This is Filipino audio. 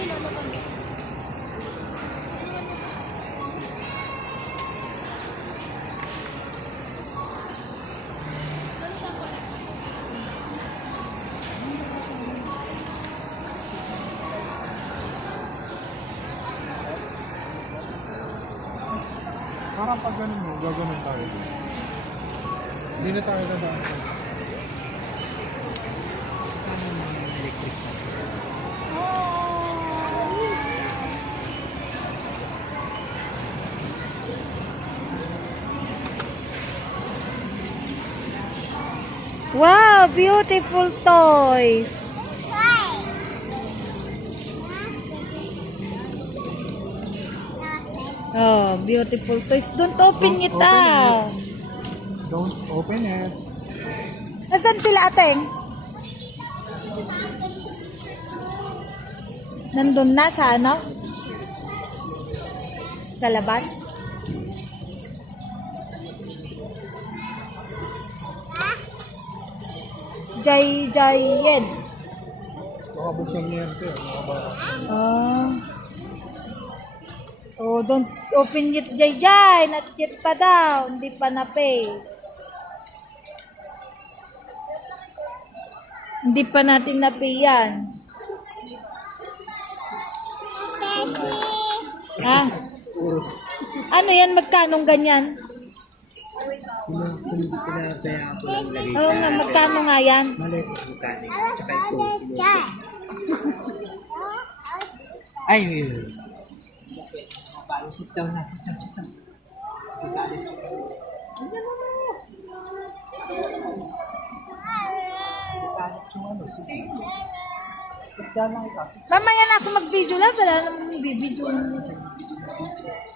Parang pag ganun mo, gaganon tayo dun. Hindi na tayo dadaan. Paano naman electric? Wow, beautiful toys. Oh, beautiful toys. Don't open Don't it open ah. Don't open it. Nasaan sila ateng? Nandun na sa ano? Sa labas? Jay Jay Yen. Baka buksan niya ba? Ah. Oh, don't open it, Jay Jay. Not yet pa daw. Hindi pa na-pay. Hindi pa natin na-pay yan. Ha? Ano yan? Magkanong ganyan? Pina, pina, pinapaya ko lang lagay Oo nga, magkano nga yan? Maliit na mechanic. Tsaka ito. Ay, ay, ay. Paano sit down na, sit down, sit down. Yun. Magalit yung ano, sit down. Sit down lang ikaw. Mamaya na ako mag-video lang. Wala namang bibidyo. Sit down.